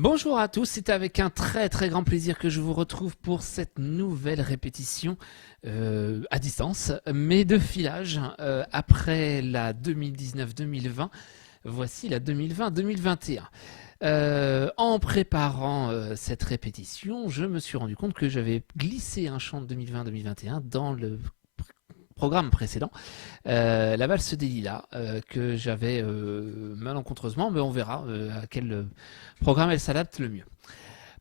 Bonjour à tous, c'est avec un très très grand plaisir que je vous retrouve pour cette nouvelle répétition à distance, mais de filage. Après la 2019-2020, voici la 2020-2021. En préparant cette répétition, je me suis rendu compte que j'avais glissé un chant de 2020-2021 dans le programme précédent, la valse des lilas, que j'avais malencontreusement, mais on verra à quel programme elle s'adapte le mieux.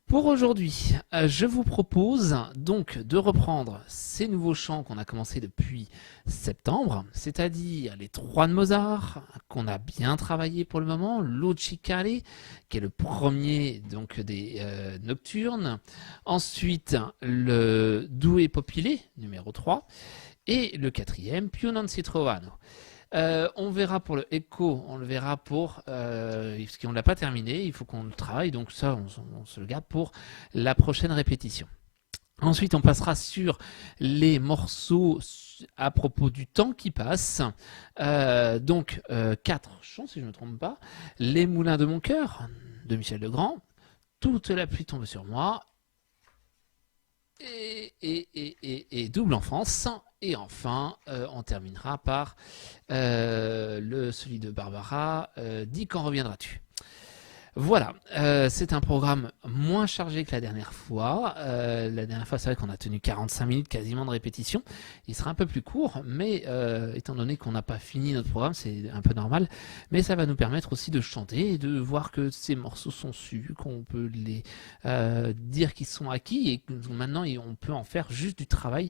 Pour aujourd'hui, je vous propose donc de reprendre ces nouveaux chants qu'on a commencé depuis septembre, c'est-à-dire les trois de Mozart, qu'on a bien travaillé pour le moment, Lucicale, qui est le premier donc, des nocturnes, ensuite le Due Popile, numéro 3, et le quatrième, Più non si trovano. On verra pour le Echo, on le verra pour parce qu'on ne l'a pas terminé, il faut qu'on le travaille, donc ça on se le garde pour la prochaine répétition. Ensuite, on passera sur les morceaux à propos du temps qui passe. Donc, 4 chants, si je ne me trompe pas. Les moulins de mon cœur, de Michel Legrand. Toute la pluie tombe sur moi. Et Double Enfance. Et enfin, on terminera par celui de Barbara, Dis quand reviendras-tu. Voilà, c'est un programme moins chargé que la dernière fois. La dernière fois, c'est vrai qu'on a tenu 45 minutes quasiment de répétition. Il sera un peu plus court, mais étant donné qu'on n'a pas fini notre programme, c'est un peu normal. Mais ça va nous permettre aussi de chanter et de voir que ces morceaux sont sus, qu'on peut les dire qu'ils sont acquis et que maintenant on peut en faire juste du travail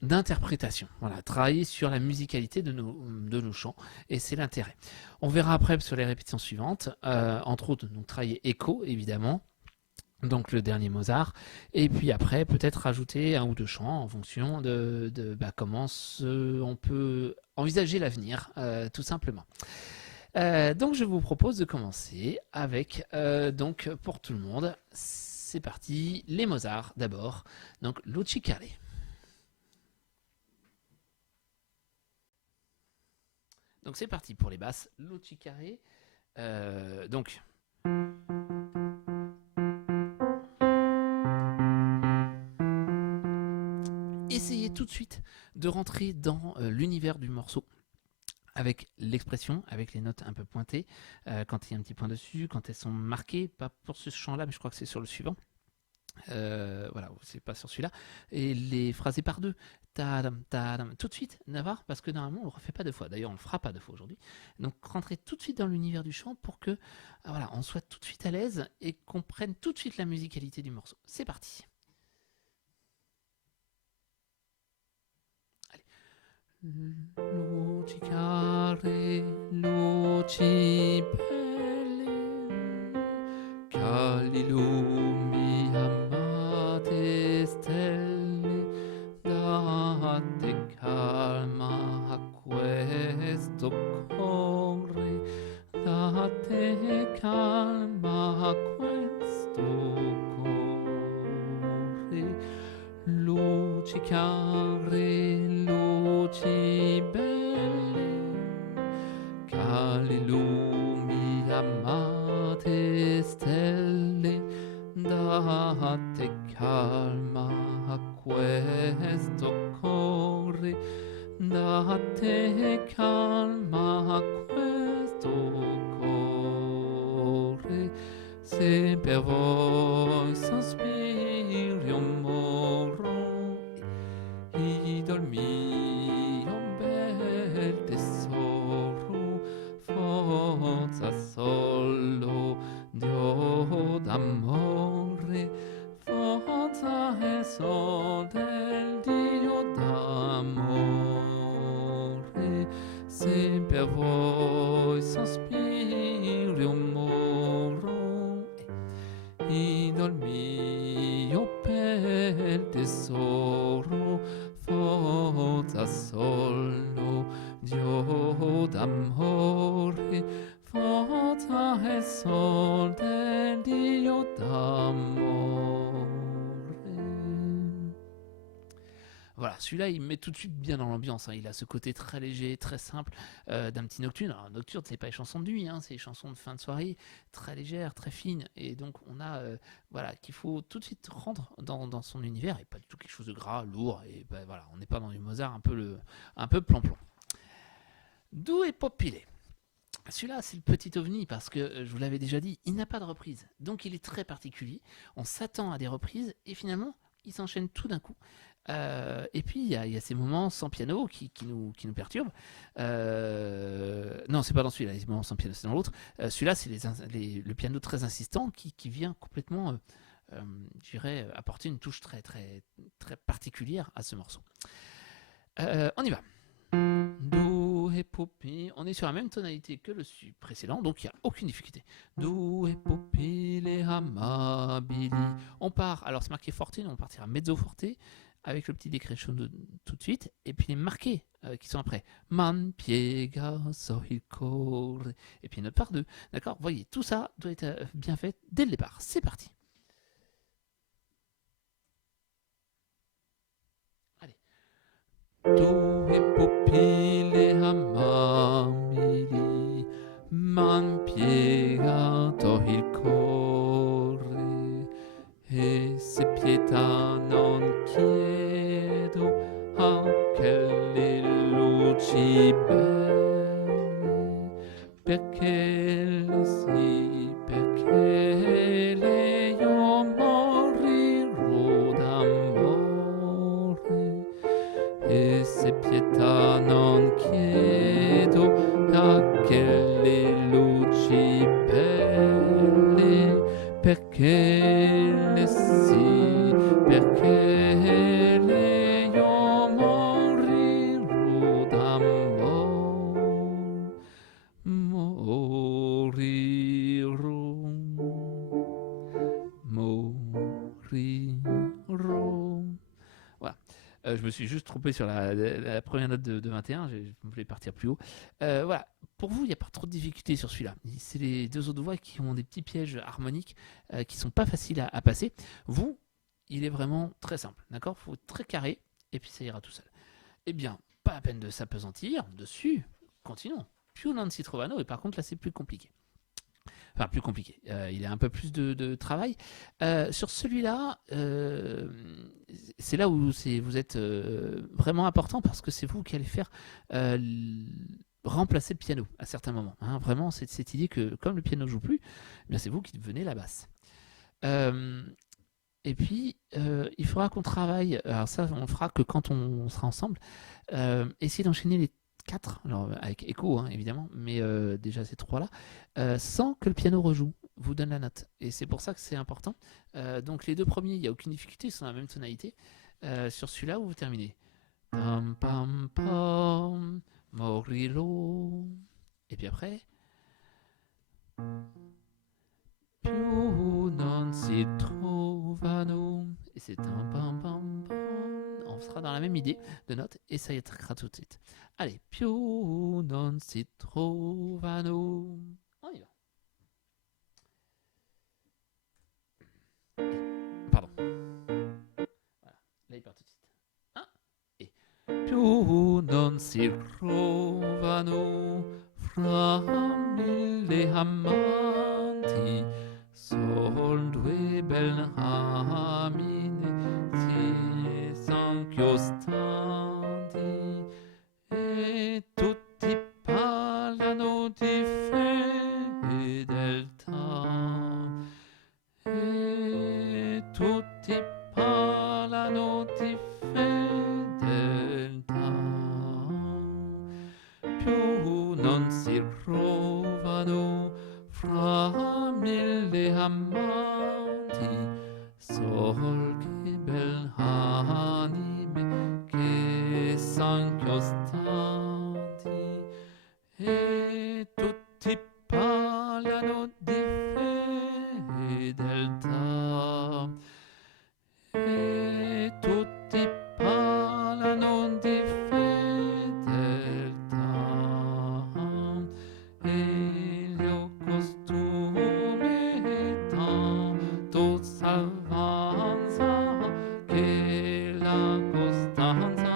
d'interprétation. Voilà, travailler sur la musicalité de nos chants, et c'est l'intérêt. On verra après sur les répétitions suivantes, entre autres, donc travailler Echo, évidemment, donc le dernier Mozart, et puis après peut-être rajouter un ou deux chants en fonction de comment on peut envisager l'avenir, tout simplement. Donc je vous propose de commencer avec, donc pour tout le monde, c'est parti, les Mozart d'abord, donc Lucicale. Donc c'est parti pour les basses, Lucicale. Donc essayez tout de suite de rentrer dans l'univers du morceau avec l'expression, avec les notes un peu pointées, quand il y a un petit point dessus, quand elles sont marquées, pas pour ce chant-là, mais je crois que c'est sur le suivant. Voilà, c'est pas sur celui-là. Et les phrasés par deux, tadam, tadam, tout de suite, Navarre, parce que normalement on le refait pas deux fois. D'ailleurs, on le fera pas deux fois aujourd'hui. Donc, rentrez tout de suite dans l'univers du chant pour que, voilà, on soit tout de suite à l'aise et qu'on prenne tout de suite la musicalité du morceau. C'est parti. Lucicare, luci belle, calilumi amate stelle, date calma a questo cuore, date calma a questo cuore, lucicare, luci belle, calilumi amate stelle, date calma a questo cuore, date calma a questo cuore, se per voi sospiri un moro, idol mio bel tesoro, forza solo Dio d'amore, forza e sol del Dio d'amore, se per voi sospiri un moro, idol mio voilà, celui-là, il met tout de suite bien dans l'ambiance. Hein. Il a ce côté très léger, très simple d'un petit nocturne. Alors, nocturne, c'est pas les chansons de nuit, hein, c'est les chansons de fin de soirée, très légères, très fines. Et donc, on a voilà, qu'il faut tout de suite rendre dans son univers et pas du tout quelque chose de gras, lourd. Et ben, voilà, on n'est pas dans du Mozart un peu plan-plan. Doux et popilé. Celui-là, c'est le petit ovni parce que, je vous l'avais déjà dit, il n'a pas de reprise. Donc, il est très particulier. On s'attend à des reprises et finalement, il s'enchaîne tout d'un coup. Et puis, il y a ces moments sans piano qui nous perturbent. Non, c'est pas dans celui-là, les moments sans piano, c'est dans l'autre. Celui-là, c'est le piano très insistant qui vient complètement, je dirais, apporter une touche très, très, très particulière à ce morceau. On y va. Do et popi, on est sur la même tonalité que le précédent, donc il n'y a aucune difficulté. Do et popi, les amabili. On part, alors c'est marqué forte, on partira mezzo forte avec le petit décrescendo tout de suite, et puis les marqués qui sont après. Man piega so il corre, et puis une note par deux. D'accord, vous voyez, tout ça doit être bien fait dès le départ. C'est parti. Allez. Do e pupille amabili, man piegato il cuore, e se pietà non chiedo a quelle luci belle, perché sì, perché le io morirò d'amore. E se pietà non chiedo a quelle luci belle, perché sì, perché le io morirò d'amor, morirò. Voilà. Je me suis juste trompé sur la première note de 21, je voulais partir plus haut. Voilà. Pour vous, il n'y a pas trop de difficultés sur celui-là. C'est les deux autres voix qui ont des petits pièges harmoniques qui sont pas faciles à passer. Vous, il est vraiment très simple, d'accord ? Il faut être très carré et puis ça ira tout seul. Eh bien, pas la peine de s'apesantir dessus. Continuons. Più non si trovano, et par contre là c'est plus compliqué. Enfin, plus compliqué. Il y a un peu plus de travail. Sur celui-là, c'est là où vous êtes vraiment important parce que c'est vous qui allez faire remplacer le piano à certains moments. Hein. Vraiment, c'est cette idée que comme le piano ne joue plus, eh bien c'est vous qui devenez la basse. Et puis, il faudra qu'on travaille. Alors ça, on le fera que quand on sera ensemble. Essayer d'enchaîner les 4, alors avec écho hein, évidemment, mais déjà ces 3-là, sans que le piano rejoue, vous donne la note. Et c'est pour ça que c'est important. Donc les deux premiers, il n'y a aucune difficulté, ils sont dans la même tonalité. Sur celui-là, où vous terminez. Pam pam pam, morirò. Et puis après. Più non si trovano. Et c'est un pam pam pam. On sera dans la même idée de notes et ça y attaquera tout de suite. Allez, più non si trovano. On y va. Pardon. Voilà, là il part tout de suite. 1 et più non si trovano fra mille amanti, sol due belle amine si son costanti e tutti parlano di fedeltà e tutti parlano di fedeltà, più non si trovano fra mille amanti, sol che bel anime che son costanti e tutti parlano di fedeltà e tutti parlano di fedeltà e il loro costume è tanto salvanza che la costanza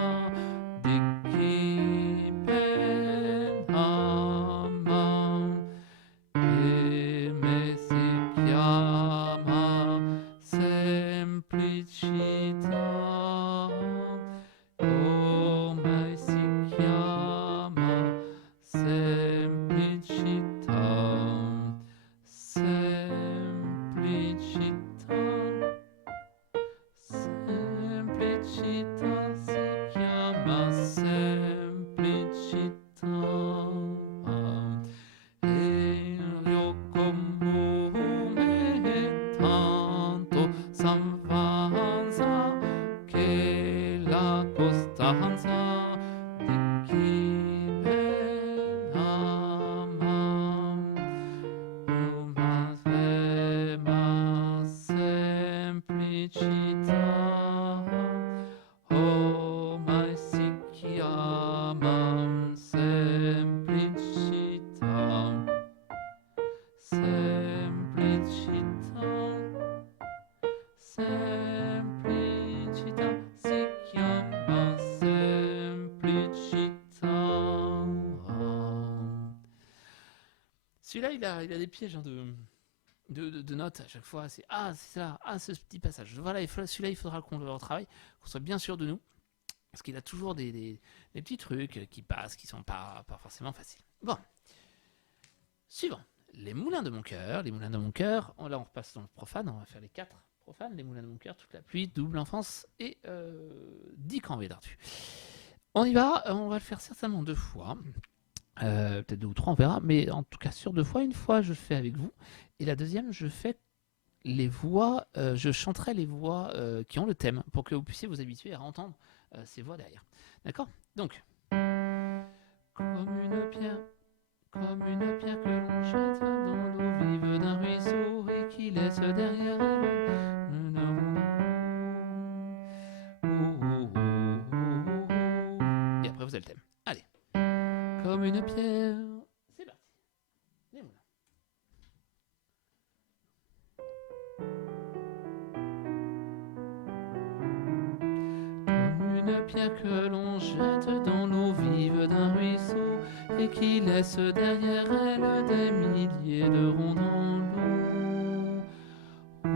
Semplicità, semplicità, si chiama semplicità. Celui-là, il a des pièges hein, de notes à chaque fois. C'est ça, ce petit passage. Voilà, celui-là, il faudra qu'on le retravaille, qu'on soit bien sûr de nous. Parce qu'il a toujours des petits trucs qui passent, qui sont pas forcément faciles. Bon. Suivant. Les moulins de mon cœur. Les moulins de mon cœur. Là, on repasse dans le profane. On va faire les 4 profanes. Les moulins de mon cœur, toute la pluie, double enfance et 10 cranvées d'ardu. On y va. On va le faire certainement 2 fois. Peut-être 2 ou 3, on verra. Mais en tout cas, sur 2 fois. Une fois, je le fais avec vous. Et la deuxième, je fais les voix. Je chanterai les voix qui ont le thème pour que vous puissiez vous habituer à entendre ces voix derrière. D'accord? Donc, comme une pierre que l'on jette dans l'eau vive d'un ruisseau et qui laisse derrière elle une et après vous avez le thème. Allez, comme une pierre. C'est parti. Les moulins. Comme une pierre que l'on jette dans l'eau vive d'un ruisseau et qui laisse derrière elle des milliers de ronds dans l'eau. Oh,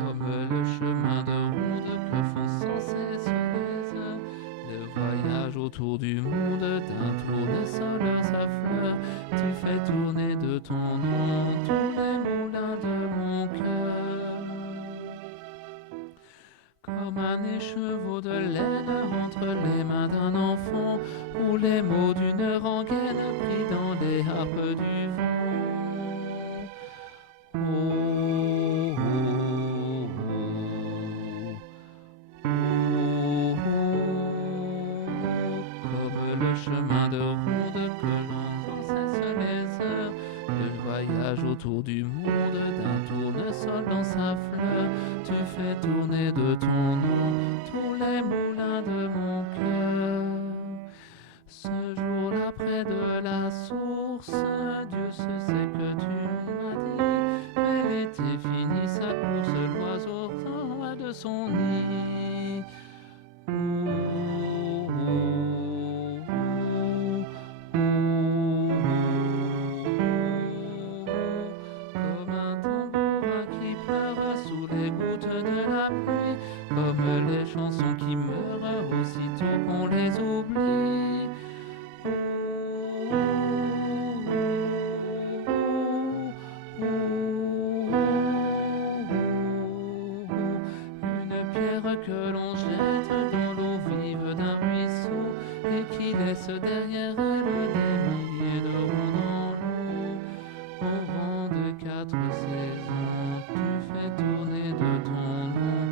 comme le chemin de ronde que font sans cesse les heures, le voyage autour du monde d'un tournesol à sa fleur, tu fais tourner de ton nom tous les moulins de mon cœur. Comme un écheveau de laine entre les mains d'un enfant, ou les mots d'une rengaine pris dans les harpes du vent. Oh, comme le chemin de ronde que l'on cesse les heures, le voyage autour du monde d'un tournesol dans sa fleur, tu fais tourner de ton nom tous les moulins de mon cœur. Ce jour-là près de la source, Dieu se sait que tu m'as dit, mais l'été finit sa course, l'oiseau retourne de son nid. Comme un tambourin qui pleure sous les gouttes de la pluie, comme les chansons qui meurent aussitôt qu'on les oublie. Une pierre que l'on jette dans l'eau vive d'un ruisseau et qui laisse derrière elle des milliers de ronds dans l'eau. Au vent de 4 saisons, tu fais tourner de ton nom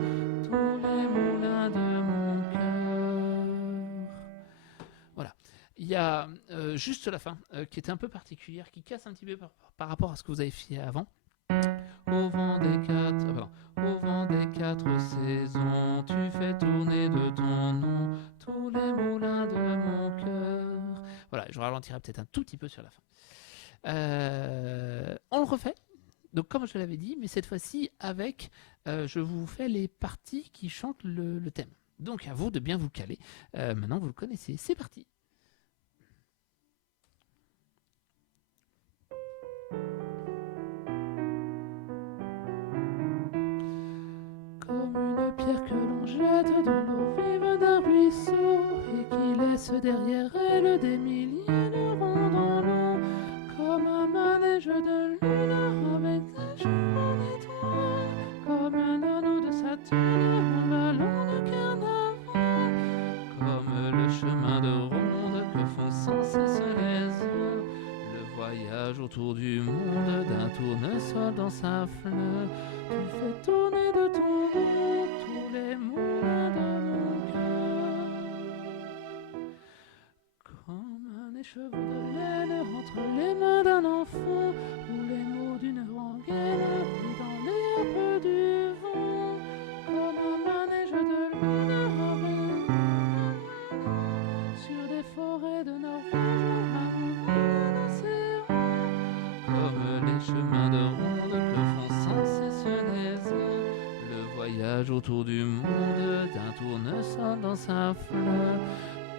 tous les moulins de mon cœur. Voilà. Il y a juste la fin qui était un peu particulière, qui casse un petit peu par rapport à ce que vous avez fait avant. Au vent des 4 saisons, tu fais tourner de ton nom tous les moulins de mon cœur. Voilà, je ralentirai peut-être un tout petit peu sur la fin. On le refait, donc comme je l'avais dit, mais cette fois-ci avec, je vous fais les parties qui chantent le thème. Donc à vous de bien vous caler. Maintenant vous le connaissez, c'est parti. Comme une pierre que l'on jette dans l'eau vive d'un ruisseau et qui laisse derrière elle des milliers de ronds dans l'eau. Comme un manège de lune avec des jours d'étoiles, comme un anneau de Saturne, un ballon de carnaval. Comme le chemin de ronde que font sans cesse les heures, le voyage autour du monde d'un tournesol dans sa fleur, tu fais tourner de ton nom tous les moulins de mon cœur. Comme un écheveau de laine entre les mains d'un enfant, ou les mots d'une rengaine pris dans les harpes du vent. Comme un manège de lune autour du monde d'un tournesol dans sa fleur.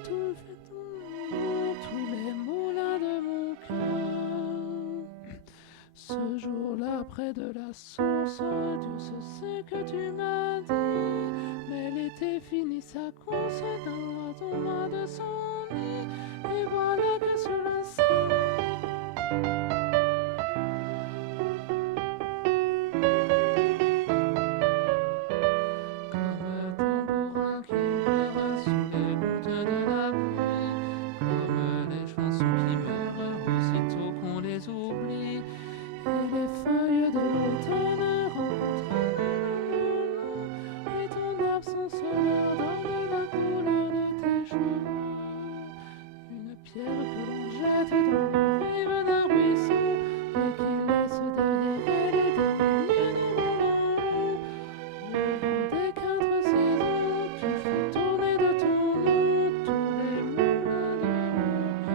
Tout fait tourner tous les moulins de mon cœur. Ce jour-là, près de la source, Dieu se sait que tu m'as dit, mais l'été finit sa course dans la tombe de son nid. Et voilà que sur le sol, comme un tambourin qui meurt sous les gouttes de la pluie, comme les chansons qui meurent aussitôt qu'on les oublie, et les feuilles de l'automne rentrent, et ton absence leur donne la couleur de tes jours. Une pierre que l'on jette dans le rive d'un ruisseau et qui laisse derrière elle des milliers de moulins. Au vent des 4 saisons, tu fais tourner de ton nom tous les moulins de mon cœur.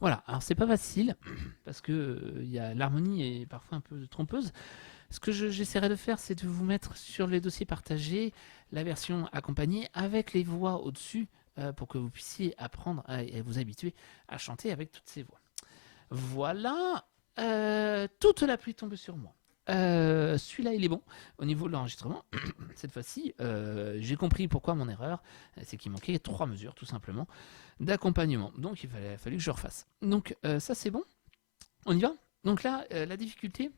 Voilà, alors c'est pas facile parce que l'harmonie est parfois un peu trompeuse. Ce que j'essaierai de faire, c'est de vous mettre sur les dossiers partagés la version accompagnée avec les voix au-dessus pour que vous puissiez apprendre et vous habituer à chanter avec toutes ces voix. Voilà, toute la pluie tombe sur moi. Celui-là, il est bon au niveau de l'enregistrement. Cette fois-ci, j'ai compris pourquoi mon erreur, c'est qu'il manquait 3 mesures tout simplement d'accompagnement. Donc il a fallu que je refasse. Donc ça, c'est bon. On y va. Donc là, la difficulté,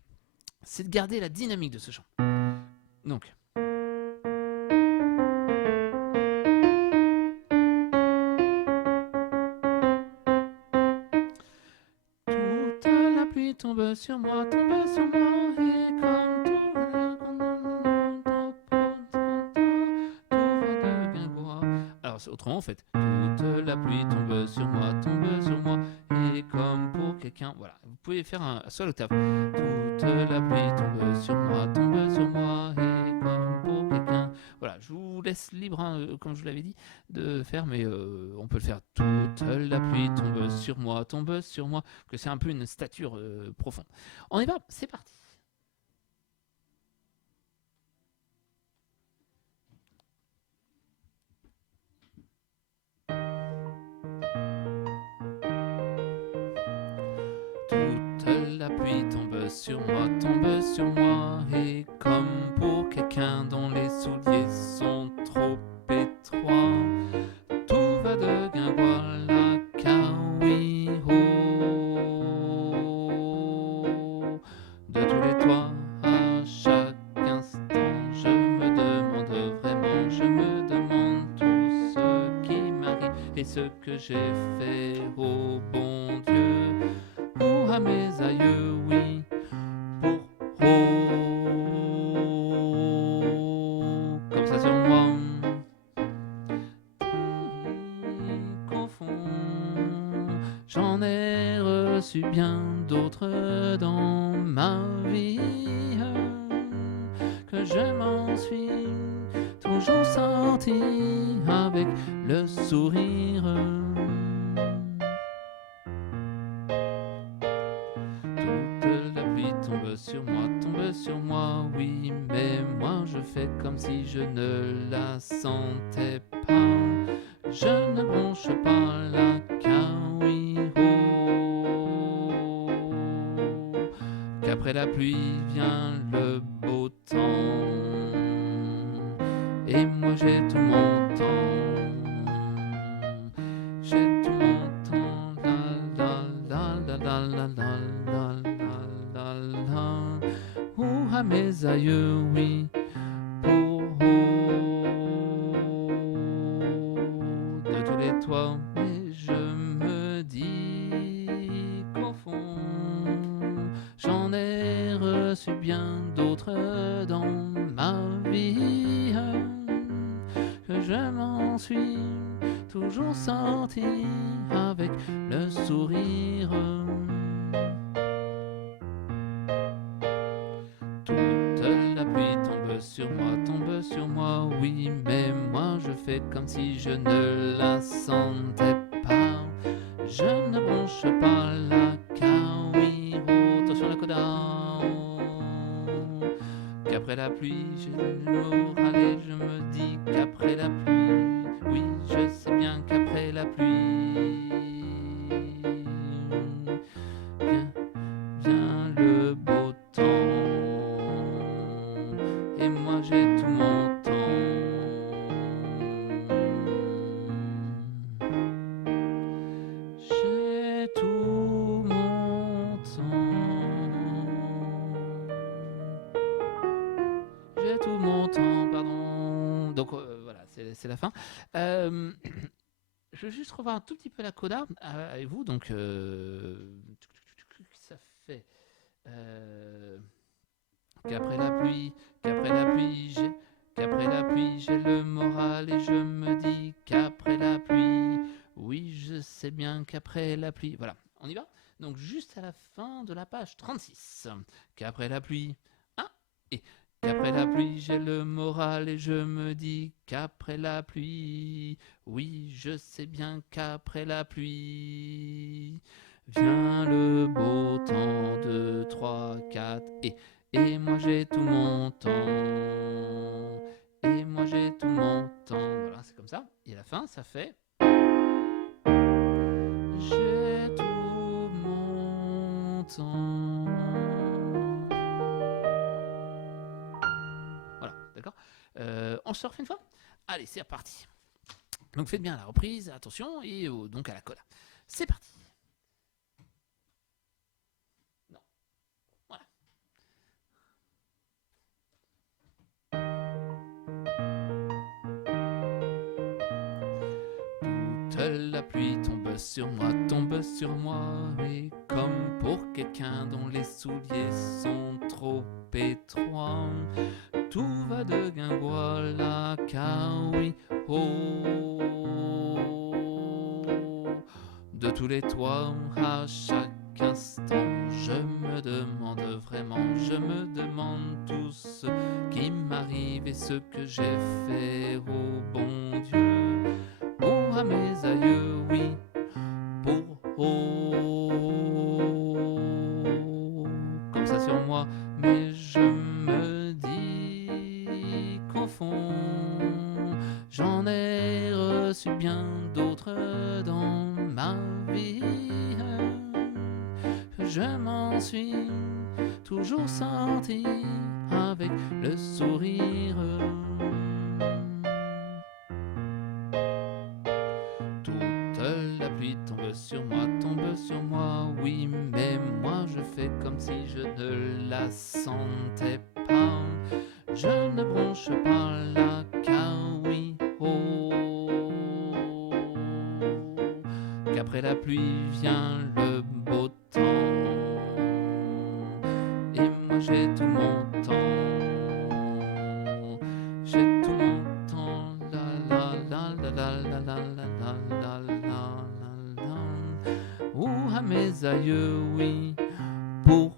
c'est de garder la dynamique de ce chant. Donc. Toute la pluie tombe sur moi, et comme tout va devient bois. Alors c'est autrement en fait. Toute la pluie tombe sur moi, et comme pour quelqu'un. Voilà, vous pouvez faire un sol octave. Toute la pluie tombe sur moi, et comme pour quelqu'un. Voilà, je vous laisse libre, hein, comme je vous l'avais dit, de faire, mais on peut le faire. Toute la pluie tombe sur moi, que c'est un peu une stature profonde. On y va, c'est parti. Toute la pluie tombe sur moi, et comme pour quelqu'un dont les souliers sont trop étroits, tout va de guingois la kawi ho. De tous les toits, à chaque instant, je me demande tout ce qui m'arrive et ce que j'ai fait au bon Dieu. Ou à mes aïeux, oui, pour comme ça sur moi, qu'au fond, j'en ai reçu bien d'autres dans ma vie, que je m'en suis toujours sorti avec le sourire. Tombe sur moi, oui, mais moi je fais comme si je ne la sentais pas. Je ne bronche pas la kawi ho. Qu'après la pluie vient le beau temps, et moi j'ai tout mon temps. J'ai tout mon temps, ou à mes aïeux, oui, pour de tous les toits. Mais je me dis qu'au fond, j'en ai reçu bien d'autres dans ma vie, que je m'en suis toujours sorti avec le sourire. Tombe sur moi, oui, mais moi je fais comme si je ne la sentais pas. Je ne bronche pas la kawi ho. Attention la coda. la pluie, j'ai le moral et je me dis qu'après la pluie, oui, je sais bien qu'après la pluie, vient le beau temps. Et moi j'ai tout mon temps. J'ai tout mon temps. J'ai tout mon temps, pardon. Donc voilà, c'est la fin. Je vais juste revoir un tout petit peu la coda avec vous. Donc ça fait qu'après la pluie, qu'après la pluie, j'ai le moral et je me dis qu'après la pluie, oui, je sais bien qu'après la pluie. Voilà, on y va. Donc juste à la fin de la page 36, qu'après la pluie, ah, et qu'après la pluie, j'ai le moral et je me dis qu'après la pluie, oui, je sais bien qu'après la pluie, vient le beau temps, 2, 3, 4, et moi j'ai tout mon temps. Et moi j'ai tout mon temps. Voilà, c'est comme ça. Et à la fin, ça fait j'ai tout mon temps. Voilà, d'accord. On se refait une fois. Allez, c'est reparti. Donc faites bien la reprise, attention, et donc à la coda. C'est parti. Non, voilà. Toute la pluie tombe sur moi, et comme pour quelqu'un dont les souliers sont trop étroits, tout va de guingois, car oui, oh, de tous les toits, à chaque instant, je me demande tout ce qui m'arrive et ce que j'ai fait au bon Dieu, ou à mes aïeux, oui, pour comme ça sur moi, mais je me dis qu'au fond, j'en ai reçu bien d'autres dans ma vie. Je m'en suis toujours sorti avec le sourire. Toute la pluie tombe sur moi, oui, mais moi je fais comme si je ne la sentais pas. Je ne bronche pas là, car oui, oh, qu'après la pluie vient le beau temps. Et moi j'ai tout mon temps. J'ai tout mon temps, la la la la la la la la la la la la. Ou à mes aïeux, oui, pour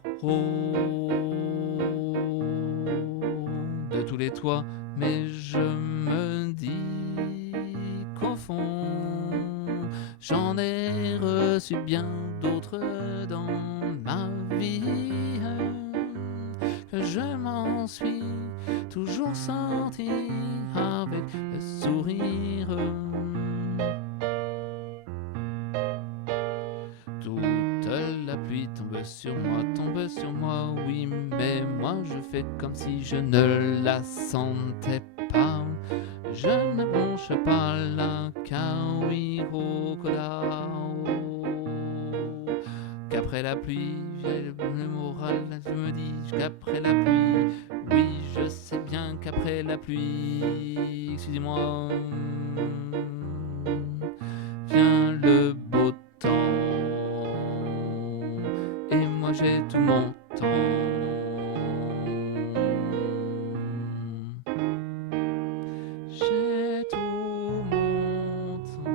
de tous les toits, mais je me dis qu'au fond, j'en ai reçu bien d'autres dans ma vie, que je m'en suis toujours sorti avec le sourire. Toute la pluie tombe sur moi, oui, mais moi je fais comme si je ne la sentais pas. Je ne bronche pas là, car oui, oh, qu'après la pluie, j'ai le moral, je me dis qu'après la pluie, oui, je sais bien qu'après la pluie, excusez-moi, vient le beau temps. Et moi j'ai tout mon temps. J'ai tout mon temps.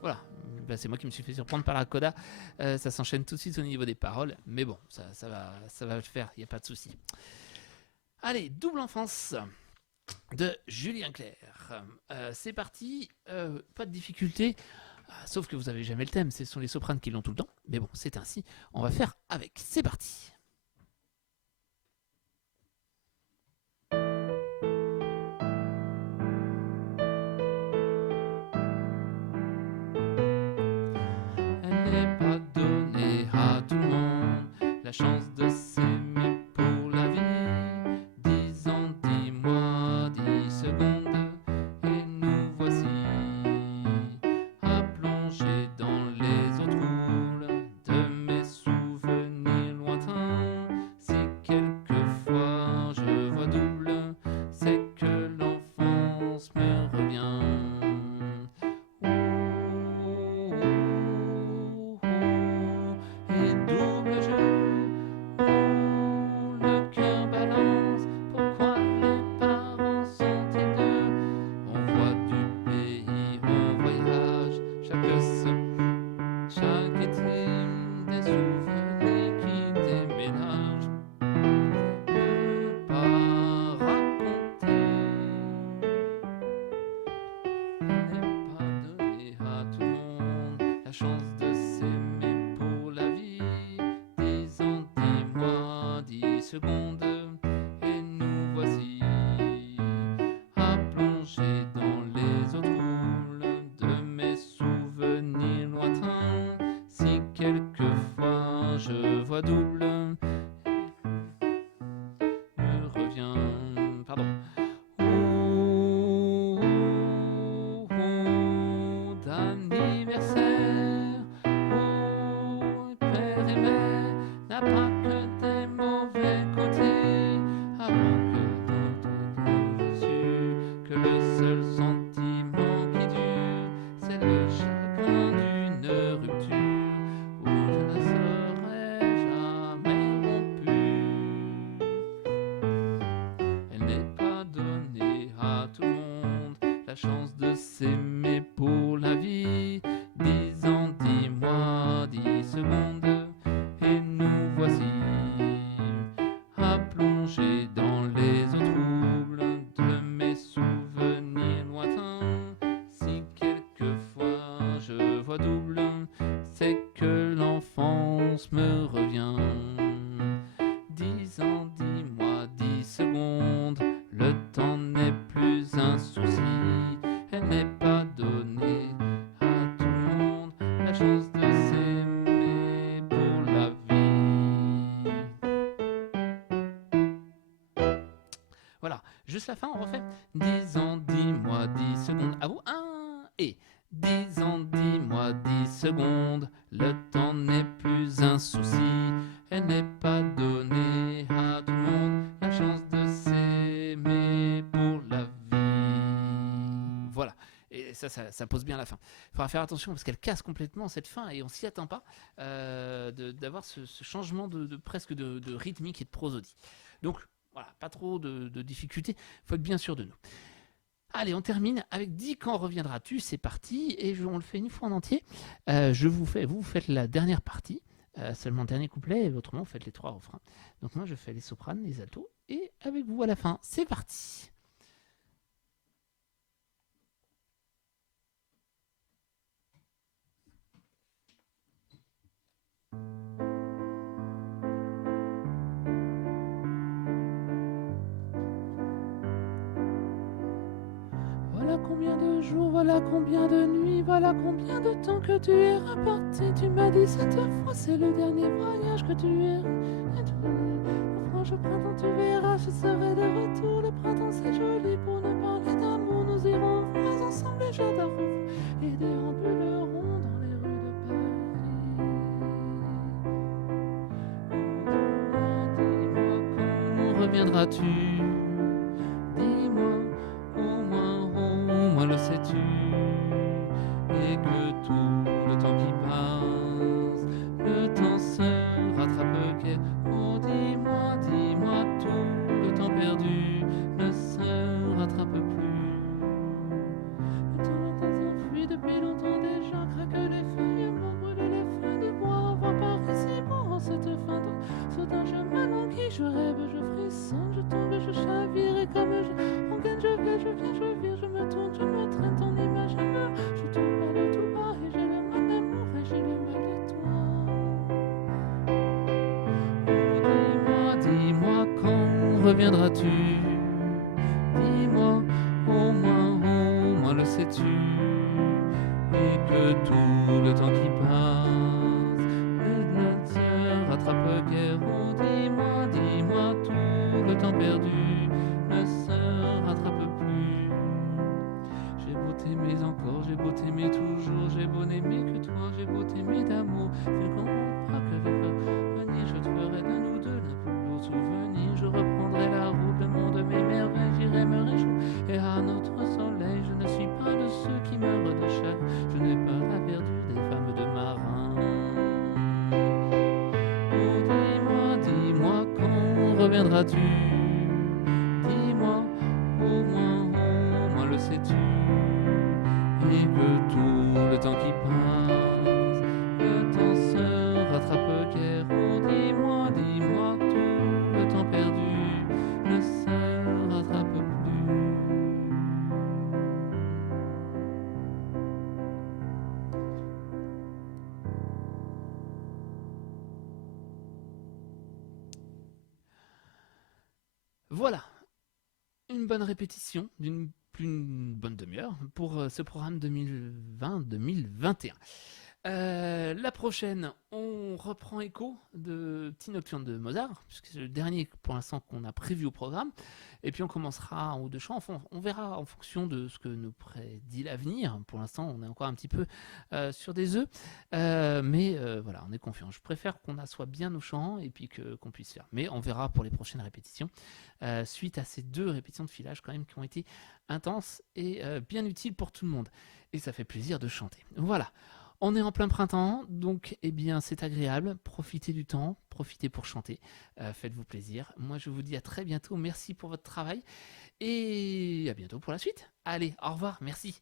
Voilà, ben, c'est moi qui me suis fait surprendre par la coda. Ça s'enchaîne tout de suite au niveau des paroles, mais bon, ça va le faire, il n'y a pas de souci. Allez, Double enfance de Julien Clerc. C'est parti, pas de difficulté. Sauf que vous n'avez jamais le thème, ce sont les sopranes qui l'ont tout le temps. Mais bon, c'est ainsi, on va faire avec. C'est parti. Elle n'est pas donnée à tout le monde la chance de s'aimer pour la vie. 10 ans, 10 mois, 10 secondes, et nous voici à plonger dans les eaux troubles de mes souvenirs lointains. Si quelquefois je vois double, c'est que l'enfance me revient. Et double jeu, le cœur balance. Pourquoi les parents sont-ils deux? On voit du pays, on voyage. Chaque été, des souvenirs qui déménagent. Ne pas raconter. Elle n'est pas donnée à tout le monde la chance de s'aimer pour la vie. 10 ans, 10 mois, 10 secondes, et nous voici à plonger dans les eaux troubles de mes souvenirs lointains. Si quelquefois je vois double, me revient. Pardon. D'anniversaire, père et mère n'a pas que des mauvais côtés. Avant que je su que le seul sentiment qui dure, c'est le chagrin d'une rupture où je ne serai jamais rompu. Elle n'est pas donnée à tout le monde la chance de s'aimer pour la vie. 10 ans, 10 mois, 10 secondes, et nous voici à plonger dans les eaux troubles de mes souvenirs lointains. Si quelquefois je vois double, c'est que l'enfance me revient. 10 ans, 10 mois, 10 secondes, le temps n'est plus un souci. Elle n'est pas donnée à tout le monde la chance de s'aimer pour la vie. Voilà, juste la fin, on refait. 10 ans, 10 mois, 10 secondes. À vous, 1 et 10 ans, 10 mois, 10 secondes, le temps n'est plus un souci. Elle n'est pas donnée à tout le monde la chance de s'aimer pour la vie. Voilà. Et ça pose bien la fin. Il faudra faire attention parce qu'elle casse complètement cette fin et on s'y attend pas d'avoir ce changement presque de rythmique et de prosodie. Donc voilà, pas trop de difficultés. Il faut être bien sûr de nous. Allez, on termine avec 10 quand reviendras-tu. C'est parti et on le fait une fois en entier. Vous faites la dernière partie. Seulement le dernier couplet, et autrement, vous faites les 3 refrains. Donc moi, je fais les sopranes, les altos, et avec vous à la fin. C'est parti. Voilà combien de jours, voilà combien de nuits, voilà combien de temps que tu es reparti. Tu m'as dit cette fois, c'est le dernier voyage que tu es. Au franche printemps, tu verras, je serai de retour. Le printemps, c'est joli pour nous parler d'amour. Nous irons voir ensemble les jours d'arrêt et déambulerons dans les rues de Paris. Dis-moi quand reviendras-tu? Dis-moi, au moins le sais-tu? Et que tout le temps qui passe, le temps se rattrape qu'est. Oh, dis-moi, tout le temps perdu ne se rattrape plus. Le temps s'enfuit depuis longtemps déjà, craque les feuilles, m'ont brûlé les feuilles du bois. Voir par ici, bon, cette fin de soudain je m'alanguis, je rêve, je frissonne, je tombe, je chavire et comme en gagne, je vais, je viens, je vire, je me tourne, je me traîne ton image, je tourne vers le tout bas et je reviendras-tu? Dis-moi, au moins le sais-tu? Et que tout le temps qui passe ne se rattrape guère. Oh, dis-moi, tout le temps perdu ne se rattrape plus. J'ai beau t'aimer encore, j'ai beau t'aimer toujours, j'ai beau n'aimer que toi, j'ai beau t'aimer d'amour. Tu ne comprends pas que je veux venir, je te ferai de nous deux le plus beau souvenir. Je reprendrai la route, le monde de mes merveilles, j'irai me réjouir. Et à notre soleil, je ne suis pas de ceux qui meurent de chaque. Je n'ai pas la verdure des femmes de marins. Oh, dis-moi, quand reviendras-tu? Dis-moi, au moins le sais-tu? Et que tout le temps qui passe, le temps se rattrape guère. Oh, dis-moi, tout le temps perdu ne se rattrape plus. Voilà, une bonne répétition d'une bonne demi-heure pour ce programme 2020-2021. La prochaine, on reprend écho de Petit Nocturne de Mozart, puisque c'est le dernier pour l'instant qu'on a prévu au programme. Et puis on commencera en haut de chant. Enfin, on verra en fonction de ce que nous prédit l'avenir. Pour l'instant, on est encore un petit peu sur des œufs. Mais voilà, on est confiant. Je préfère qu'on assoie bien nos chants et puis qu'on puisse faire. Mais on verra pour les prochaines répétitions. Suite à ces 2 répétitions de filage quand même qui ont été intenses et bien utiles pour tout le monde. Et ça fait plaisir de chanter. Voilà. On est en plein printemps, donc eh bien c'est agréable. Profitez du temps, profitez pour chanter. Faites-vous plaisir. Moi je vous dis à très bientôt. Merci pour votre travail et à bientôt pour la suite. Allez, au revoir, merci.